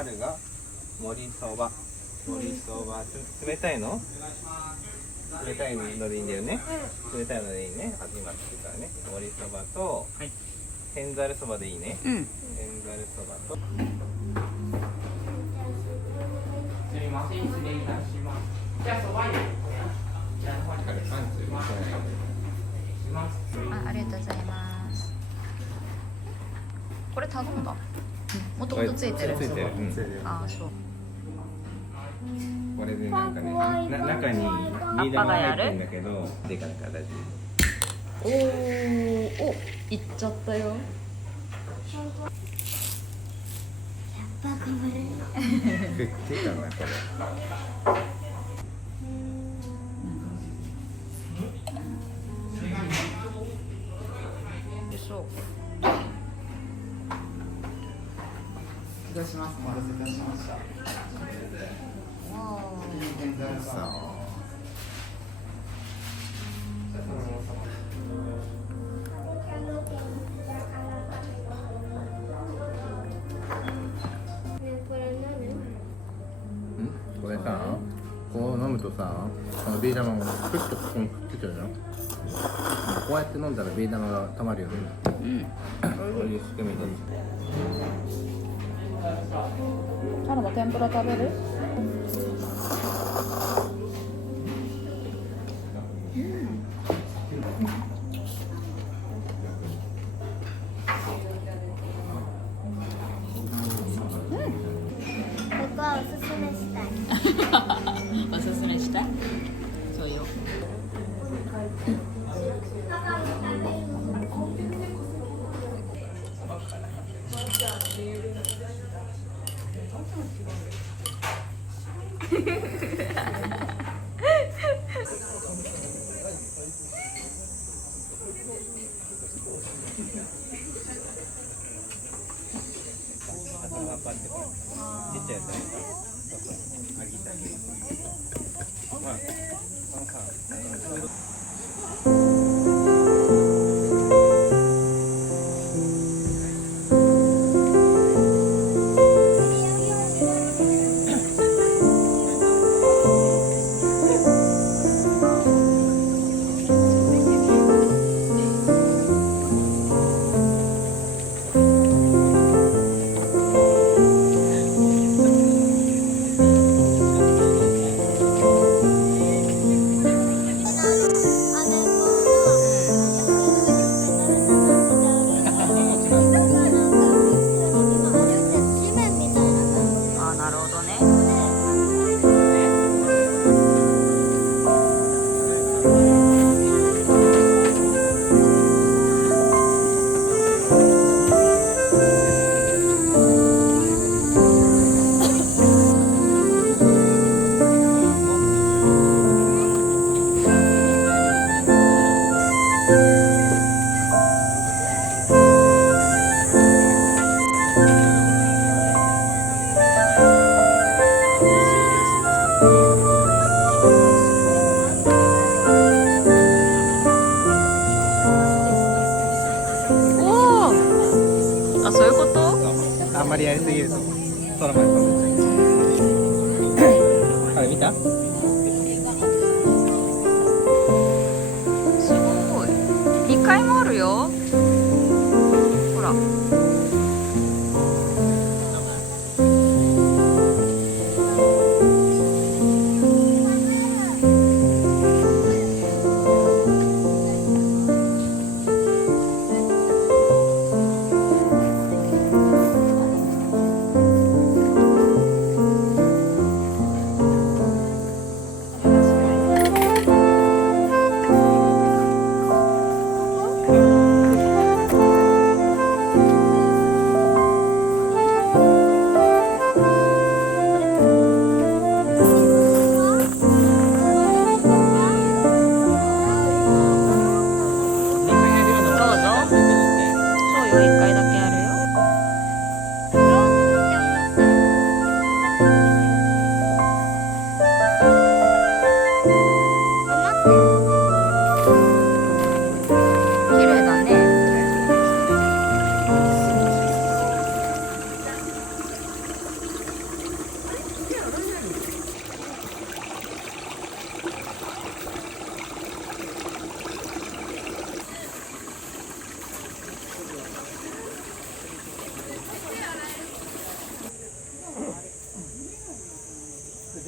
春が盛りそば。盛りそば、冷たいの？冷たいのでいいんだよね。冷たいのでいいね。今作るからね。盛りそばと、天ざるそばでいいね。天ざるそばと。すみません、失礼いたします。じゃあそばに。ありがとうございます。これ頼んだ。もともとついてる。ついてる。あ、そう。これでなんかね、中にビー玉が入ってるんだけど、でかい形。お、いっちゃったよ。手かなこれ。そう。いたします。お待たせいたしました。天ざるそば。これさ、こう飲むとさ、このビー玉がクッとここにくっついてるじゃん。こうやって飲んだらビー玉が溜まるよね。こういう仕組みで。タラも天ぷら食べる？ここはおすすめしたい。おすすめしたい？そうよ。あ、なるほどね。あ、そういうこと？あんまりやりすぎるとその前にあれ見た？すごい。2階もあるよ。ほら。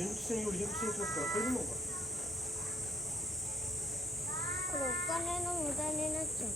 電気線より電気線しますから入るのか。これお金の無駄になっちゃう。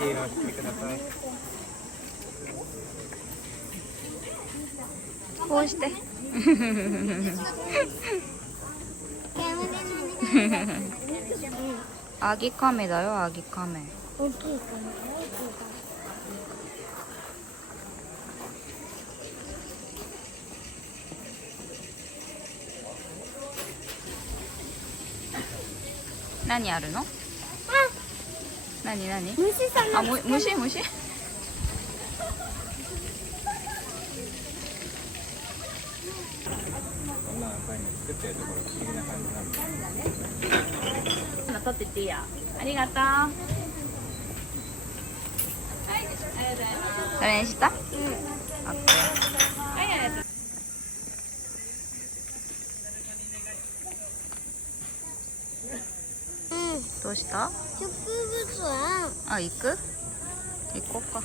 映画を見てください。こうしてアギカメだよ、アギカメ。大きいかな。何あるの？何？虫さんあ、虫？こんな赤いの作ってるところ不思議な感じなんで。取ってっていいや。ありがとう。それにした？オッケー。どうした？植物園。あ、行く？行こうか。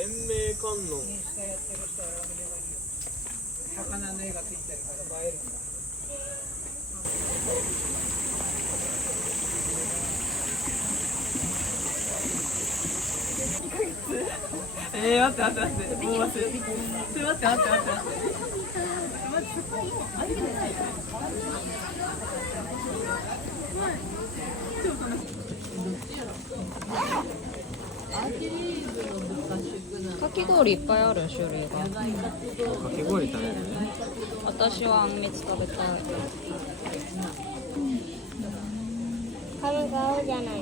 延命観音。魚の絵がついてるから映えるんだ。待って待って待って。もう待って。待って待って待って。かき氷いっぱいある種類が。かき氷食べるね。私はあんみつ食べたい。髪が青じゃないか。